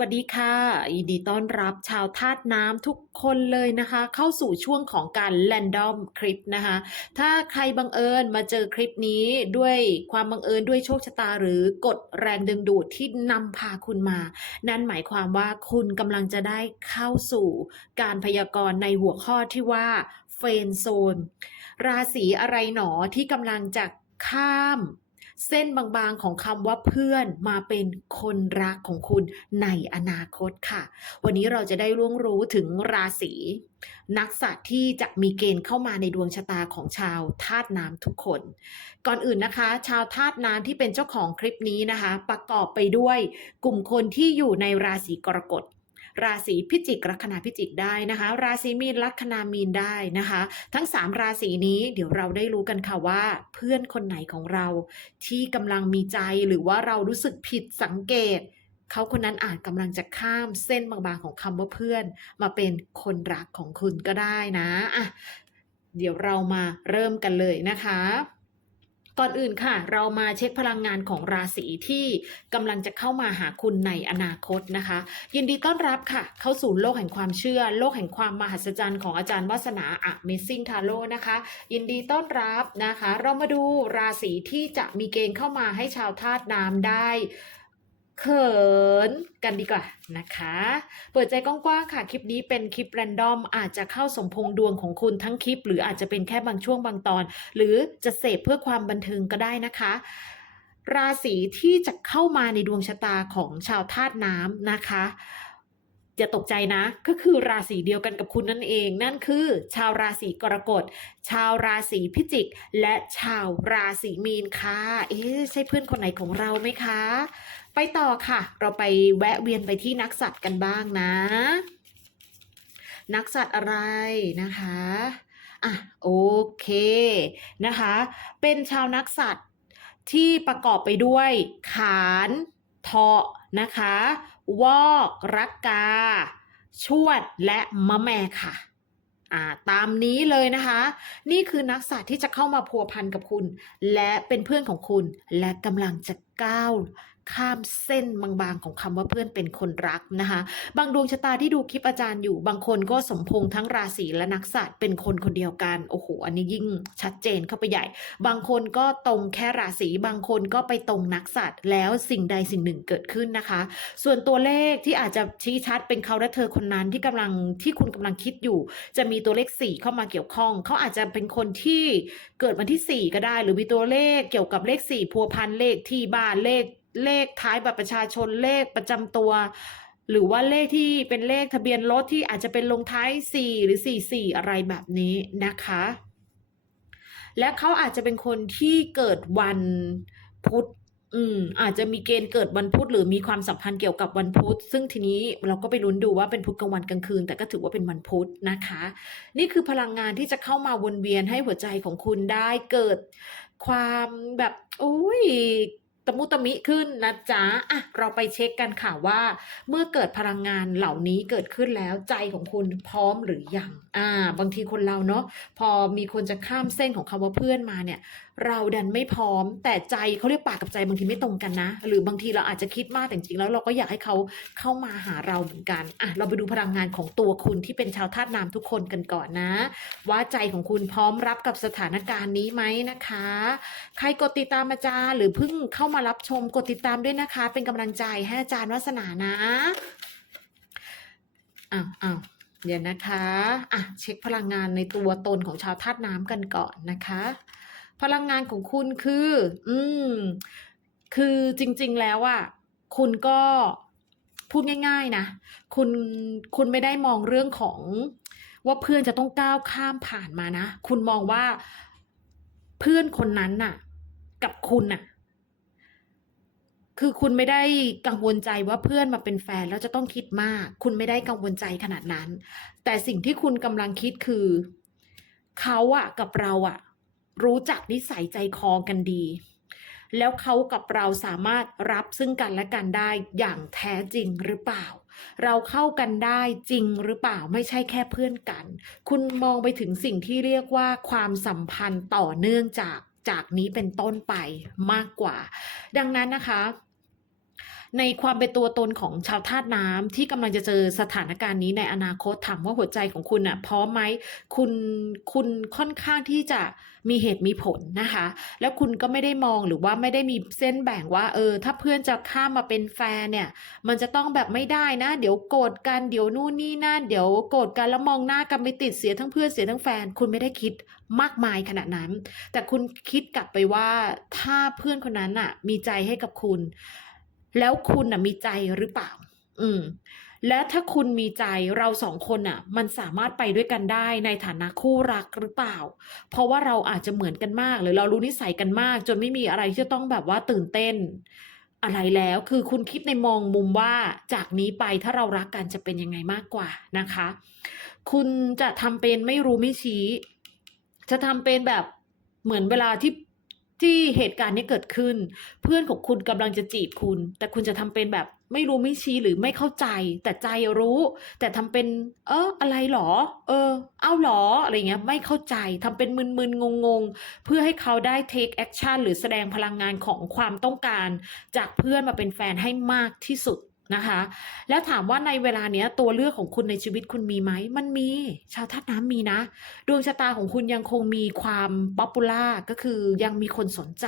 วัสดีค่ะยินดีต้อนรับชาวธาตุน้ำทุกคนเลยนะคะ เข้าสู่ช่วงของการ Random คลิปนะคะ ถ้าใครบังเอิญมาเจอคลิปนี้ด้วยความบังเอิญด้วยโชคชะตาหรือกฎแรงดึงดูดที่นำพาคุณมา นั่นหมายความว่าคุณกำลังจะได้เข้าสู่การพยากรณ์ในหัวข้อที่ว่าเฟนโซน ราศีอะไรหนอที่กำลังจะข้าม เส้นบางๆของคำว่าเพื่อนมาเป็นคนรักของคุณในอนาคตค่ะ วันนี้เราจะได้ร่วงรู้ถึงราศีนักสัตว์ที่จะมีเกณฑ์เข้ามาในดวงชะตาของชาวธาตุน้ำทุกคน ก่อนอื่นนะคะ ชาวธาตุน้ำที่เป็นเจ้าของคลิปนี้นะคะ ประกอบไปด้วย กลุ่มคนที่อยู่ในราศีกรกฎ ราศีพิจิกลัคนาพิจิกได้นะคะ ราศีมีนลัคนามีนได้นะคะ ทั้ง 3 ราศีนี้เดี๋ยวเราได้รู้กันค่ะว่า เพื่อนคนไหนของเรา ที่กำลังมีใจหรือว่าเรารู้สึกผิดสังเกตเขาคนนั้นอาจกำลังจะข้ามเส้นบางๆของคำว่าเพื่อน มาเป็นคนรักของคุณก็ได้นะอะเดี๋ยวเรามาเริ่มกันเลยนะคะ ก่อนอื่นค่ะ เรามาเช็คพลังงานของราศีที่กำลังจะเข้ามาหาคุณในอนาคตนะคะ ยินดีต้อนรับค่ะ เข้าสู่โลกแห่งความเชื่อ โลกแห่งความมหัศจรรย์ของอาจารย์วัสนาอะเมซิ่งทาโร่นะคะ ยินดีต้อนรับนะคะ เรามาดูราศีที่จะมีเกณฑ์เข้ามาให้ชาวธาตุน้ำได้ เขินกันดีกว่านะคะ เปิดใจกว้างๆค่ะ คลิปนี้เป็นคลิปแรนดอม อาจจะเข้าสมพงดวงของคุณทั้งคลิป หรืออาจจะเป็นแค่บางช่วงบางตอน หรือจะเสพเพื่อความบันเทิงก็ได้นะคะ ราศีที่จะเข้ามาในดวงชะตาของชาวธาตุน้ำนะคะอย่าตกใจนะ ก็คือราศีเดียวกันกับคุณนั่นเอง นั่นคือ ชาวราศีกรกฎ ชาวราศีพิจิก และชาวราศีมีนค่ะ เอ๊ะใช่เพื่อนคนไหนของเราไหมคะ ไปต่อค่ะ เราไปแวะเวียนไปที่นักสัตว์กันบ้างนะ นักสัตว์อะไรนะคะอะโอเคนะคะ เป็นชาวนักสัตว์ที่ประกอบไปด้วยขานเทาะนะคะ วอกรักกา ชวดและมะแม่ค่ะอ่าตามนี้เลยนะคะ นี่คือนักสัตว์ที่จะเข้ามาพัวพันกับคุณ และเป็นเพื่อนของคุณ และกำลังจะก้าว ข้ามเส้นบางๆ ของคำว่าเพื่อนเป็นคนรักนะคะ บางดวงชะตาที่ดูคลิปอาจารย์อยู่ บางคนก็สมพงษ์ทั้งราศีและนักสัตว์เป็นคนคนเดียวกัน โอ้โห อันนี้ยิ่งชัดเจนเข้าไปใหญ่ บางคนก็ตรงแค่ราศี บางคนก็ไปตรงนักสัตว์ แล้วสิ่งใดสิ่งหนึ่งเกิดขึ้นนะคะ ส่วนตัวเลขที่อาจจะชี้ชัดเป็นเขาและเธอคนนั้นที่กำลังที่คุณกำลังคิดอยู่ จะมีตัวเลข4เข้ามาเกี่ยวข้อง เขาอาจจะเป็นคนที่เกิดวันที่ 4 ก็ได้ หรือมีตัวเลขเกี่ยวกับเลข4พัวพันเลขที่บ้านเลขเลขท้ายบัตรประชาชนเลขประจำตัว หรือว่าเลขที่เป็นเลขทะเบียนรถที่อาจจะเป็นลงท้าย 4 หรือ 44 อะไรแบบนี้นะคะ และเขาอาจจะเป็นคนที่เกิดวันพุธอืมอาจจะมีเกณฑ์เกิดวันพุธหรือมีความสัมพันธ์เกี่ยวกับวันพุธ ซึ่งทีนี้เราก็ไปลุ้นดูว่าเป็นพุธกลางวันกลางคืน แต่ก็ถือว่าเป็นวันพุธนะคะ นี่คือพลังงานที่จะเข้ามาวนเวียนให้หัวใจของคุณได้เกิดความแบบอุ้ย ตะมุตะมิขึ้นนะจ๊ะอะเราไปเช็คกันค่ะว่า เมื่อเกิดพลังงานเหล่านี้เกิดขึ้นแล้วใจของคุณพร้อมหรือยัง อ่า บางทีคนเราเนาะพอมีคนจะข้ามเส้นของคำว่าเพื่อนมาเนี่ย เราดันไม่พร้อม แต่ใจเขาเรียกปากกับใจบางทีไม่ตรงกันนะ หรือบางทีเราอาจจะคิดมากแต่จริงแล้วเราก็อยากให้เขาเข้ามาหาเราเหมือนกันอะเราไปดูพลังงานของตัวคุณที่เป็นชาวธาตุน้ำทุกคนกันก่อนนะ ว่าใจของคุณพร้อมรับกับสถานการณ์นี้ไหมนะคะ ใครกดติดตามอาจารย์ หรือเพิ่งเข้ามารับชมกดติดตามด้วยนะคะ เป็นกำลังใจให้อาจารย์วัฒนานะอ้าวอ้าวเดี๋ยวนะคะ อะ เช็คพลังงานในตัวตนของชาวธาตุน้ำกันก่อนนะคะ พลังงานของคุณคือ อืม คือจริง ๆ แล้วอะคุณก็พูดง่าย ๆ นะ คุณ คุณไม่ได้มองเรื่องของว่าเพื่อนจะต้องก้าวข้ามผ่านมานะ คุณมองว่าเพื่อนคนนั้นน่ะ กับคุณน่ะ คือคุณไม่ได้กังวลใจว่าเพื่อนมาเป็นแฟนแล้วจะต้องคิดมาก คุณไม่ได้กังวลใจขนาดนั้น แต่สิ่งที่คุณกำลังคิดคือ เขาอะกับเราอะ รู้จักนิสัยใจคอกันดี แล้วเขากับเราสามารถรับซึ่งกันและกันได้อย่างแท้จริงหรือเปล่า เราเข้ากันได้จริงหรือเปล่าไม่ใช่แค่เพื่อนกัน คุณมองไปถึงสิ่งที่เรียกว่าความสัมพันธ์ต่อเนื่องจากจากนี้เป็นต้นไปมากกว่า ดังนั้นนะคะ ในความเป็นตัวตนของชาวธาตุน้ำที่กำลังจะเจอสถานการณ์นี้ในอนาคตถามว่าหัวใจของคุณอะพร้อมไหมคุณคุณค่อนข้างที่จะมีเหตุมีผลนะคะ แล้วคุณก็ไม่ได้มองหรือว่าไม่ได้มีเส้นแบ่งว่า เออ ถ้าเพื่อนจะข้ามมาเป็นแฟนเนี่ย มันจะต้องแบบไม่ได้นะ เดี๋ยวโกรธกันเดี๋ยวนู่นนี่นั่นเดี๋ยวโกรธกันแล้วมองหน้ากันไม่ติดเสียทั้งเพื่อนเสียทั้งแฟน คุณไม่ได้คิดมากมายขนาดนั้น แต่คุณคิดกลับไปว่าถ้าเพื่อนคนนั้นอะมีใจให้กับคุณ แล้วคุณน่ะมีใจหรือเปล่า อืม และถ้าคุณมีใจเราสองคนอะ มันสามารถไปด้วยกันได้ในฐานะคู่รักหรือเปล่า เพราะว่าเราอาจจะเหมือนกันมาก หรือเรารู้นิสัยกันมาก จนไม่มีอะไรที่จะต้องแบบว่าตื่นเต้น อะไรแล้วคือคุณคิดในมองมุมว่าจากนี้ไปถ้าเรารักกันจะเป็นยังไงมากกว่านะคะ คุณจะทำเป็นไม่รู้ไม่ชี้ จะทำเป็นแบบเหมือนเวลาที่ ที่เหตุการณ์นี้เกิดขึ้น เพื่อนของคุณกำลังจะจีบคุณ แต่คุณจะทำเป็นแบบไม่รู้ไม่ชี้หรือไม่เข้าใจ แต่ใจรู้ แต่ทำเป็น เอออะไรหรอ เออ เอาหรออะไรเงี้ยไม่เข้าใจทำเป็นมึนๆงงๆ เพื่อให้เขาได้ take action หรือแสดงพลังงานของความต้องการ จากเพื่อนมาเป็นแฟนให้มากที่สุด นะคะ แล้วถามว่าในเวลาเนี้ยตัวเลือกของคุณในชีวิตคุณมีไหม มันมี ชาวธาตุน้ำมีนะ ดวงชะตาของคุณยังคงมีความป๊อปปูล่าก็คือยังมีคนสนใจ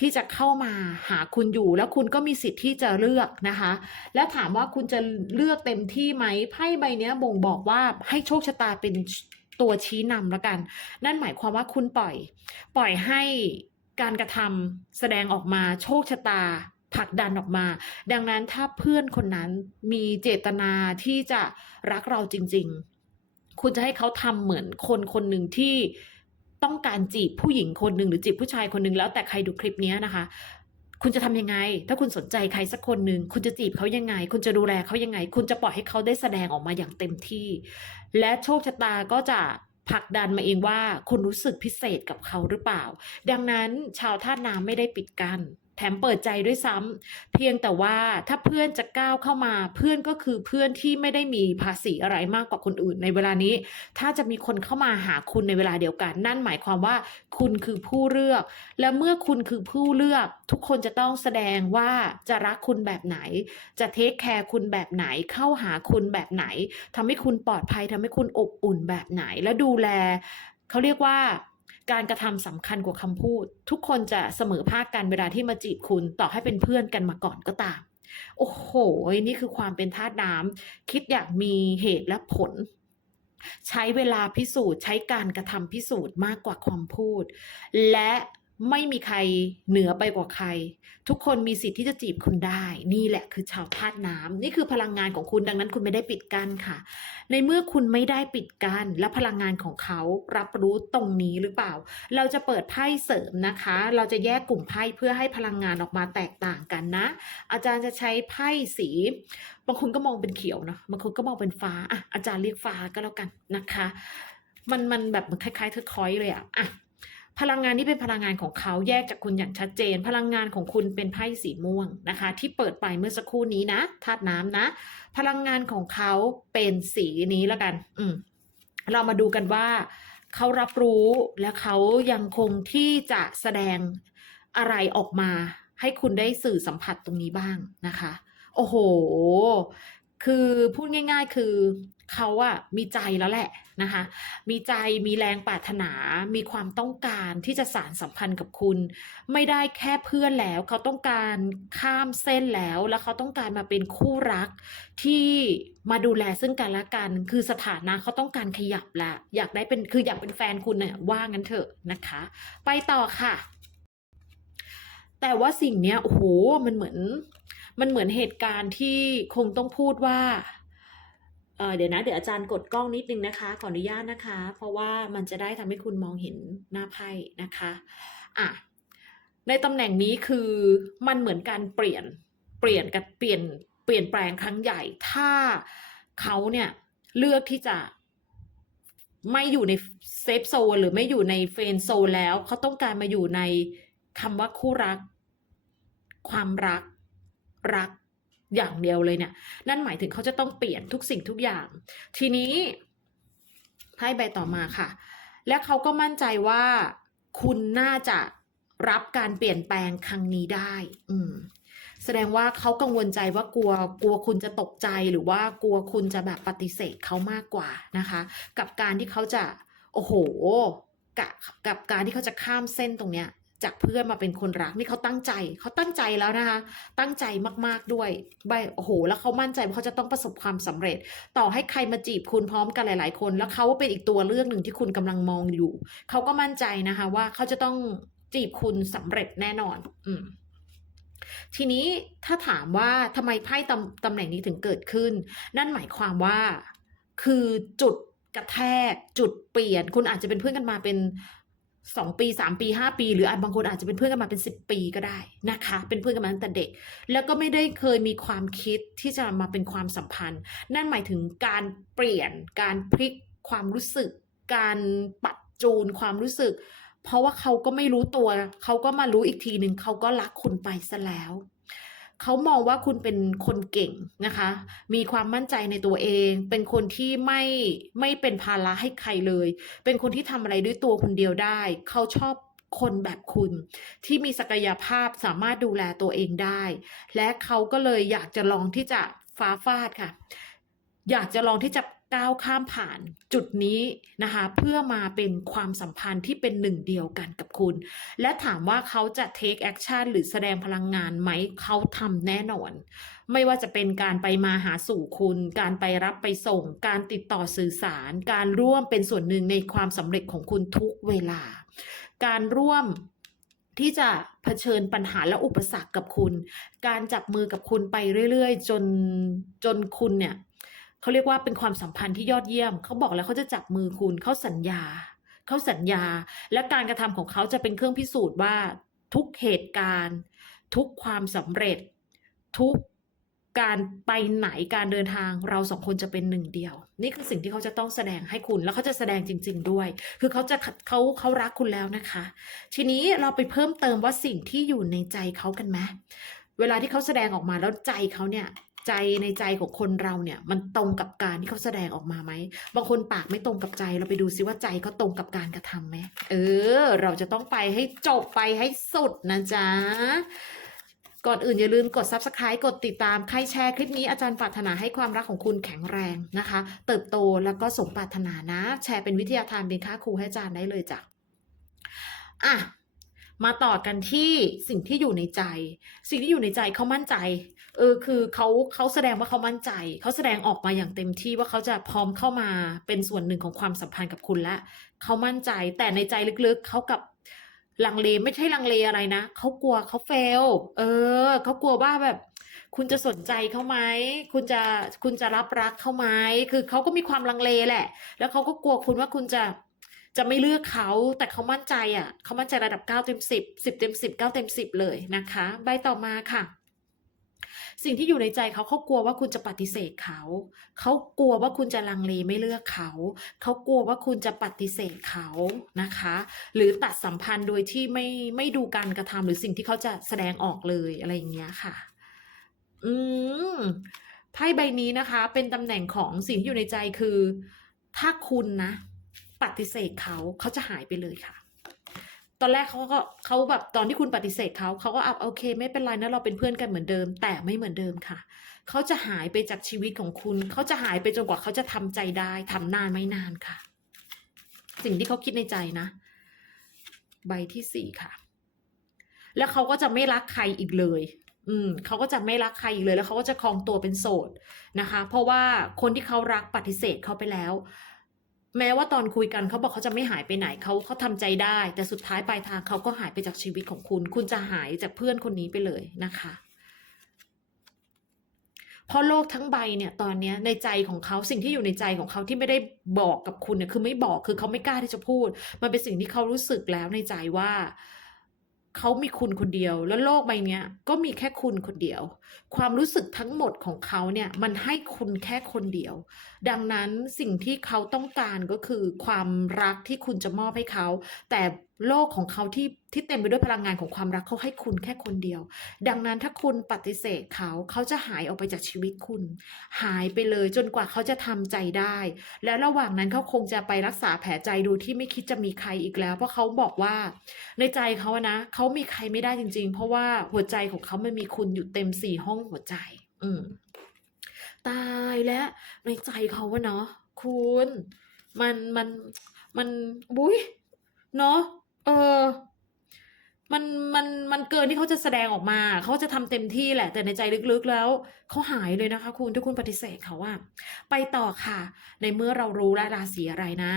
ที่จะเข้ามาหาคุณอยู่ แล้วคุณก็มีสิทธิ์ที่จะเลือกนะคะ แล้วถามว่าคุณจะเลือกเต็มที่ไหมไพ่ใบเนี้ยบ่งบอกว่าให้โชคชะตาเป็นตัวชี้นำแล้วกัน นั่นหมายความว่าคุณปล่อย ปล่อยให้การกระทำแสดงออกมาโชคชะตา ผลักดันออกมา ดังนั้นถ้าเพื่อนคนนั้นมีเจตนาที่จะรักเราจริง ๆ คุณจะให้เขาทำเหมือนคนคนหนึ่งที่ต้องการจีบผู้หญิงคนหนึ่งหรือจีบผู้ชายคนหนึ่งแล้วแต่ใครดูคลิปนี้นะคะ คุณจะทำยังไง ถ้าคุณสนใจใครสักคนหนึ่งคุณจะจีบเขายังไง คุณจะดูแลเขายังไง คุณจะปล่อยให้เขาได้แสดงออกมาอย่างเต็มที่ และโชคชะตาก็จะผลักดันมาเองว่าคุณรู้สึกพิเศษกับเขาหรือเปล่า ดังนั้นชาวธาตุน้ำไม่ได้ปิดกัน้น แถมเปิดใจด้วยซ้ำเพียงแต่ว่าถ้าเพื่อนจะก้าวเข้ามา เพื่อนก็คือเพื่อนที่ไม่ได้มีภาษีอะไรมากกว่าคนอื่น ในเวลานี้ ถ้าจะมีคนเข้ามาหาคุณในเวลาเดียวกัน นั่นหมายความว่าคุณคือผู้เลือก และเมื่อคุณคือผู้เลือก ทุกคนจะต้องแสดงว่าจะรักคุณแบบไหน จะเทคแคร์คุณแบบไหนเข้าหาคุณแบบไหนทำให้คุณปลอดภัยทำให้คุณอบอุ่นแบบไหน และดูแลเขาเรียกว่า การกระทำสำคัญกว่าคำพูด ทุกคนจะเสมอภาคกันเวลาที่มาจีบคุณต่อให้เป็นเพื่อนกันมาก่อนก็ตาม โอ้โห นี่คือความเป็นธาตุน้ำคิดอยากมีเหตุและผล ใช้เวลาพิสูจน์ ใช้การกระทำพิสูจน์มากกว่าความพูด และ ไม่มีใครเหนือไปกว่าใคร ทุกคนมีสิทธิ์ที่จะจีบคุณได้ นี่แหละคือชาวธาตุน้ำนี่คือพลังงานของคุณดังนั้นคุณไม่ได้ปิดกั้นค่ะ ในเมื่อคุณไม่ได้ปิดกั้นและพลังงานของเขารับรู้ตรงนี้หรือเปล่า เราจะเปิดไพ่เสริมนะคะ เราจะแยกกลุ่มไพ่เพื่อให้พลังงานออกมาแตกต่างกันนะ อาจารย์จะใช้ไพ่สีบางคนก็มองเป็นเขียวเนอะบางคนก็มองเป็นฟ้าอะอาจารย์เรียกฟ้าก็แล้วกันนะคะ มันมันแบบมันคล้ายๆเทอร์คอยส์เลยอะอะ พลังงานนี้เป็นพลังงานของเขาแยกจากคุณอย่างชัดเจน พลังงานของคุณเป็นไพ่สีม่วงนะคะ ที่เปิดไปเมื่อสักครู่นี้นะธาตุน้ำนะ พลังงานของเขาเป็นสีนี้แล้วกัน อืมเรามาดูกันว่า เขารับรู้และเขายังคงที่จะแสดงอะไรออกมา ให้คุณได้สื่อสัมผัสตรงนี้บ้างนะคะ โอ้โห คือพูดง่าย ๆ คือเขาอะมีใจแล้วแหละนะคะ มีใจมีแรงปรารถนา มีความต้องการที่จะสารสัมพันธ์กับคุณ ไม่ได้แค่เพื่อนแล้ว เขาต้องการข้ามเส้นแล้ว แล้วเขาต้องการมาเป็นคู่รักที่มาดูแลซึ่งกันและกัน คือสถานะเขาต้องการขยับละอยากได้เป็นคืออยากเป็นแฟนคุณเนี่ยว่างั้นเถอะนะคะ ไปต่อค่ะแต่ว่าสิ่งเนี้ยโอ้โหมันเหมือน มันเหมือนเหตุการณ์ที่คงต้องพูดว่าเเดี๋ยวนะ เดี๋ยวอาจารย์กดกล้องนิดนึงนะคะ ขออนุญาตนะคะ เพราะว่ามันจะได้ทำให้คุณมองเห็นหน้าไพ่นะคะอะในตำแหน่งนี้คือมันเหมือนการเปลี่ยนเปลี่ยนกับเปลี่ยนเปลี่ยนแปลงครั้งใหญ่ ถ้าเขาเนี่ยเลือกที่จะไม่อยู่ในเซฟโซนหรือไม่อยู่ในเฟนโซนแล้ว เขาต้องการมาอยู่ในคำว่าคู่รัก ความรัก รักอย่างเดียวเลยเนี่ย นั่นหมายถึงเขาจะต้องเปลี่ยนทุกสิ่งทุกอย่าง ทีนี้ไพ่ใบต่อมาค่ะ และเขาก็มั่นใจว่าคุณน่าจะรับการเปลี่ยนแปลงครั้งนี้ได้ อืม แสดงว่าเขากังวลใจว่ากลัวกลัวคุณจะตกใจหรือว่ากลัวคุณจะแบบปฏิเสธเขามากกว่านะคะ กับการที่เขาจะ โอ้โหกะกับการที่เขาจะข้ามเส้นตรงเนี้ย จากเพื่อนมาเป็นคนรักนี่เขาตั้งใจเขาตั้งใจแล้วนะคะ ตั้งใจมากๆด้วยใบโอ้โห แล้วเขามั่นใจว่าเขาจะต้องประสบความสำเร็จ ต่อให้ใครมาจีบคุณพร้อมกันหลาย ๆ คน แล้วเขาเป็นอีกตัวเลือกหนึ่งที่คุณกำลังมองอยู่ เขาก็มั่นใจนะคะว่าเขาจะต้องจีบคุณสำเร็จแน่นอน อืมทีนี้ถ้าถามว่าทำไมไพ่ตำตำแหน่งนี้ถึงเกิดขึ้น นั่นหมายความว่าคือจุดกระแทกจุดเปลี่ยน คุณอาจจะเป็นเพื่อนกันมาเป็น สองปีสามปีห้าปี หรืออาจบางคนอาจจะเป็นเพื่อนกันมาเป็นสิบปีก็ได้นะคะ เป็นเพื่อนกันมาตั้งแต่เด็ก แล้วก็ไม่ได้เคยมีความคิดที่จะมาเป็นความสัมพันธ์ นั่นหมายถึงการเปลี่ยนการพลิกความรู้สึก การปรับจูนความรู้สึก เพราะว่าเขาก็ไม่รู้ตัว เขาก็มารู้อีกทีหนึ่งเขาก็รักคุณไปซะแล้ว เขามองว่าคุณเป็นคนเก่งนะคะ มีความมั่นใจในตัวเอง เป็นคนที่ไม่ไม่เป็นภาระให้ใครเลย เป็นคนที่ทำอะไรด้วยตัวคนเดียวได้ เขาชอบคนแบบคุณที่มีศักยภาพสามารถดูแลตัวเองได้ และเขาก็เลยอยากจะลองที่จะฟ้าฟาดค่ะ อยากจะลองที่จะ ก้าวข้ามผ่านจุดนี้นะคะ เพื่อมาเป็นความสัมพันธ์ที่เป็นหนึ่งเดียวกันกับคุณ และถามว่าเขาจะ take action หรือแสดงพลังงานไหมเขาทำแน่นอน ไม่ว่าจะเป็นการไปมาหาสู่คุณ การไปรับไปส่ง การติดต่อสื่อสาร การร่วมเป็นส่วนหนึ่งในความสำเร็จของคุณทุกเวลา การร่วมที่จะเผชิญปัญหาและอุปสรรคกับคุณ การจับมือกับคุณไปเรื่อย ๆ จนจนคุณเนี่ย เขาเรียกว่าเป็นความสัมพันธ์ที่ยอดเยี่ยม เขาบอกแล้วเขาจะจับมือคุณเขาสัญญา เขาสัญญา และการกระทำของเขาจะเป็นเครื่องพิสูจน์ว่าทุกเหตุการณ์ ทุกความสำเร็จ ทุกการไปไหนการเดินทางเราสองคนจะเป็นหนึ่งเดียว นี่คือสิ่งที่เขาจะต้องแสดงให้คุณแล้วเขาจะแสดงจริง ๆ ด้วย คือเขาจะเขาเขารักคุณแล้วนะคะ ทีนี้เราไปเพิ่มเติมว่าสิ่งที่อยู่ในใจเขากันไหมเวลาที่เขาแสดงออกมาแล้วใจเขาเนี่ย ใจในใจของคนเราเนี่ย มันตรงกับการที่เขาแสดงออกมาไหม บางคนปากไม่ตรงกับใจเราไปดูซิว่าใจเขาตรงกับการกระทำไหมเออ เราจะต้องไปให้จบไปให้สุดนะจ๊ะก่อนอื่นอย่าลืมกด subscribe กดติดตาม ใครแชร์คลิปนี้อาจารย์ปรารถนาให้ความรักของคุณแข็งแรงนะคะ เติบโตแล้วก็สมปรารถนานะ แชร์เป็นวิทยาทานเป็นค่าครูให้อาจารย์ได้เลยจ้ะอะมาต่อกันที่สิ่งที่อยู่ในใจ สิ่งที่อยู่ในใจเขามั่นใจ เออคือเขาเขาแสดงว่าเขามั่นใจ เขาแสดงออกมาอย่างเต็มที่ว่าเขาจะพร้อมเข้ามาเป็นส่วนหนึ่งของความสัมพันธ์กับคุณและเขามั่นใจแต่ในใจลึกๆเขากับลังเลไม่ใช่ลังเลอะไรนะเขากลัวเขาเฟล เออเขากลัวว่าแบบ คุณจะสนใจเขาไหมคุณจะคุณจะรับรักเขาไหมคือเขาก็มีความลังเลแหละ แล้วเขาก็กลัวคุณว่าคุณจะจะไม่เลือกเขาแต่เขามั่นใจอะเขามั่นใจระดับ9เต็ม10 10เต็ม10 9เต็ม10เลยนะคะ ใบต่อมาค่ะ สิ่งที่อยู่ในใจเขาเขากลัวว่าคุณจะปฏิเสธเขา เขากลัวว่าคุณจะลังเลไม่เลือกเขา เขากลัวว่าคุณจะปฏิเสธเขานะคะ หรือตัดสัมพันธ์โดยที่ไม่ไม่ดูการกระทำหรือสิ่งที่เขาจะแสดงออกเลยอะไรอย่างเงี้ยค่ะ อืมไพ่ใบนี้นะคะ เป็นตำแหน่งของสิ่งที่อยู่ในใจคือ ถ้าคุณนะ ปฏิเสธเขาเขาจะหายไปเลยค่ะ ตอนแรกเขาก็เขาแบบตอนที่คุณปฏิเสธเขาเขาก็อับโอเค ไม่เป็นไรนะเราเป็นเพื่อนกันเหมือนเดิม แต่ไม่เหมือนเดิมค่ะเขาจะหายไปจากชีวิตของคุณเขาจะหายไปจนกว่าเขาจะทำใจได้ทำนานไม่นานค่ะ สิ่งที่เขาคิดในใจนะ ใบที่สี่ค่ะ แล้วเขาก็จะไม่รักใครอีกเลย อืมเขาก็จะไม่รักใครอีกเลย แล้วเขาก็จะครองตัวเป็นโสดนะคะ เพราะว่าคนที่เขารักปฏิเสธเขาไปแล้ว แม้ว่าตอนคุยกันเขาบอกเขาจะไม่หายไปไหนเขาเขาทำใจได้ แต่สุดท้ายปลายทางเขาก็หายไปจากชีวิตของคุณ คุณจะหายจากเพื่อนคนนี้ไปเลยนะคะเพราะโลกทั้งใบเนี่ยตอนนี้ในใจของเขาสิ่งที่อยู่ในใจของเขาที่ไม่ได้บอกกับคุณเนี่ยคือไม่บอกคือเขาไม่กล้าที่จะพูด มันเป็นสิ่งที่เขารู้สึกแล้วในใจว่า เขามีคุณคนเดียว แล้วโลกใบนี้ก็มีแค่คุณคนเดียว ความรู้สึกทั้งหมดของเขาเนี่ยมันให้คุณแค่คนเดียว ดังนั้นสิ่งที่เขาต้องการก็คือความรักที่คุณจะมอบให้เขา แต่ โลกของเขาที่ที่เต็มไปด้วยพลังงานของความรักเขาให้คุณแค่คนเดียว ดังนั้นถ้าคุณปฏิเสธเขาเขาจะหายออกไปจากชีวิตคุณ หายไปเลยจนกว่าเขาจะทำใจได้ แล้วระหว่างนั้นเขาคงจะไปรักษาแผลใจโดยที่ไม่คิดจะมีใครอีกแล้ว เพราะเขาบอกว่า ในใจเขานะเขามีใครไม่ได้จริง ๆ เพราะว่าหัวใจของเขามันมีคุณอยู่เต็มสี่ห้องหัวใจ อืมตายแล้วในใจเขาว่าเนาะคุณ มันมันมันบุ้ยเนาะ เออ มันมันมันเกินที่เขาจะแสดงออกมา เขาจะทำเต็มที่แหละ แต่ในใจลึกๆแล้วเขาหายเลยนะคะ คุณถ้าคุณปฏิเสธเขาอะไปต่อค่ะ ในเมื่อเรารู้แล้วราศีอะไรนะ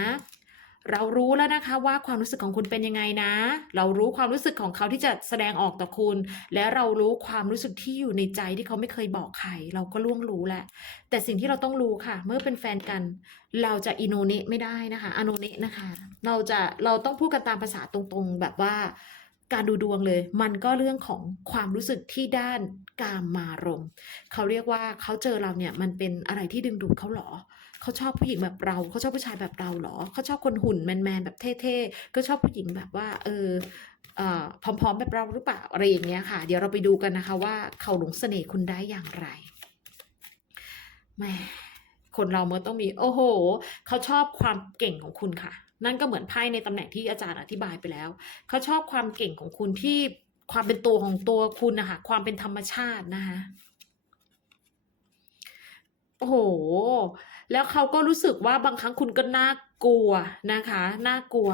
เรารู้แล้วนะคะว่าความรู้สึกของคุณเป็นยังไงนะ เรารู้ความรู้สึกของเขาที่จะแสดงออกต่อคุณ และเรารู้ความรู้สึกที่อยู่ในใจที่เขาไม่เคยบอกใคร เราก็ล่วงรู้แหละ แต่สิ่งที่เราต้องรู้ค่ะ เมื่อเป็นแฟนกัน เราจะอิโนเนะไม่ได้นะคะอโนเนะนะคะ เราจะเราต้องพูดกันตามภาษาตรงๆ แบบว่าการดูดวงเลย มันก็เรื่องของความรู้สึกที่ด้านกามมารมณ์เขาเรียกว่าเขาเจอเราเนี่ยมันเป็นอะไรที่ดึงดูดเขาหรอเขาชอบผู้หญิงแบบเราเขาชอบผู้ชายแบบเราหรอเขาชอบคนหุ่นแมนๆแบบเท่ๆก็ชอบผู้หญิงแบบว่าเอออ่อพร้อมๆแบบเราหรือเปล่าอะไรอย่างเงี้ยค่ะ เดี๋ยวเราไปดูกันนะคะว่าเขาหลงเสน่ห์คุณได้อย่างไรแม่คนเราเมันต้องมีโอ้โห เขาชอบความเก่งของคุณค่ะ นั่นก็เหมือนไพ่ในตำแหน่งที่อาจารย์อธิบายไปแล้ว เขาชอบความเก่งของคุณที่ความเป็นตัวของตัวคุณนะคะความเป็นธรรมชาตินะคะโอ้โห แล้วเขาก็รู้สึกว่าบางครั้งคุณก็น่ากลัวนะคะ น่ากลัว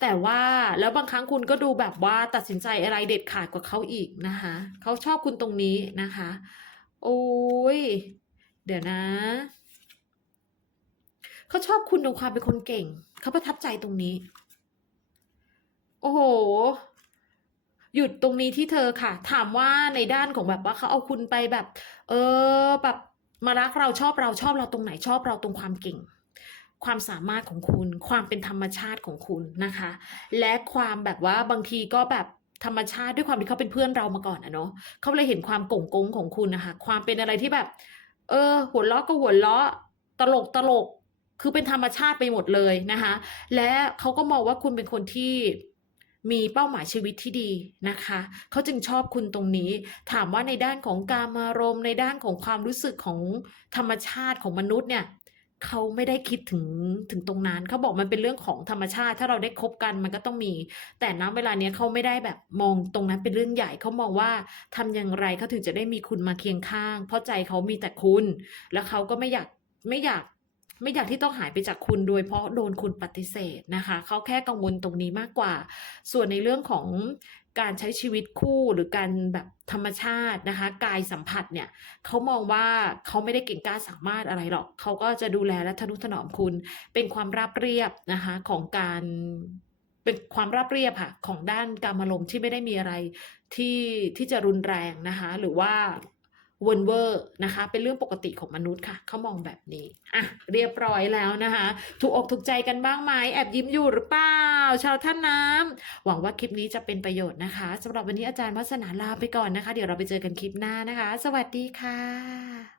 แต่ว่าแล้วบางครั้งคุณก็ดูแบบว่าตัดสินใจอะไรเด็ดขาดกว่าเขาอีกนะคะ เขาชอบคุณตรงนี้นะคะ โอ้ย เดี๋ยวนะ เขาชอบคุณตรงความเป็นคนเก่ง เขาประทับใจตรงนี้ โอ้โห หยุดตรงนี้ที่เธอค่ะ ถามว่าในด้านของแบบว่าเขาเอาคุณไปแบบ เออแบบมารักเราชอบเราชอบเราตรงไหนชอบเราตรงความเก่ง ความสามารถของคุณ ความเป็นธรรมชาติของคุณนะคะ และความแบบว่าบางทีก็แบบธรรมชาติด้วยความที่เขาเป็นเพื่อนเรามาก่อนอะเนาะเขาเลยเห็นความก่งกงของคุณนะคะ ความเป็นอะไรที่แบบ เออ หัวเราะก็หัวเราะตลกตลก คือเป็นธรรมชาติไปหมดเลยนะคะ และเขาก็มองว่าคุณเป็นคนที่มีเป้าหมายชีวิตที่ดีนะคะ เขาจึงชอบคุณตรงนี้ ถามว่าในด้านของการมารมณ์ในด้านของความรู้สึกของธรรมชาติของมนุษย์เนี่ยเขาไม่ได้คิดถึงถึงตรงนั้น เขาบอกมันเป็นเรื่องของธรรมชาติ ถ้าเราได้คบกันมันก็ต้องมี แต่ณเวลาเนี้ยเขาไม่ได้แบบมองตรงนั้นเป็นเรื่องใหญ่ เขามองว่าทำอย่างไรเขาถึงจะได้มีคุณมาเคียงข้าง เพราะใจเขามีแต่คุณ แล้วเขาก็ไม่อยากไม่อยาก ไม่อยากที่ต้องหายไปจากคุณโดยเพราะโดนคุณปฏิเสธนะคะเขาแค่กังวลตรงนี้มากกว่า ส่วนในเรื่องของการใช้ชีวิตคู่หรือการแบบธรรมชาตินะคะ กายสัมผัสเนี่ยเขามองว่าเขาไม่ได้เก่งกล้าสามารถอะไรหรอกเขาก็จะดูแลและทนุถนอมคุณ เป็นความราบเรียบนะคะของการเป็นความราบเรียบค่ะของด้านการอารมณ์ที่ไม่ได้มีอะไรที่ที่จะรุนแรงนะคะ หรือว่า เวนเวอร์นะคะ เป็นเรื่องปกติของมนุษย์ค่ะ เขามองแบบนี้ อะ เรียบร้อยแล้วนะคะ ถูกอกถูกใจกันบ้างไหม แอบยิ้มอยู่หรือเปล่า ชาวท่านน้ำ หวังว่าคลิปนี้จะเป็นประโยชน์นะคะสำหรับวันนี้อาจารย์วัฒนาลาไปก่อนนะคะ เดี๋ยวเราไปเจอกันคลิปหน้านะคะ สวัสดีค่ะ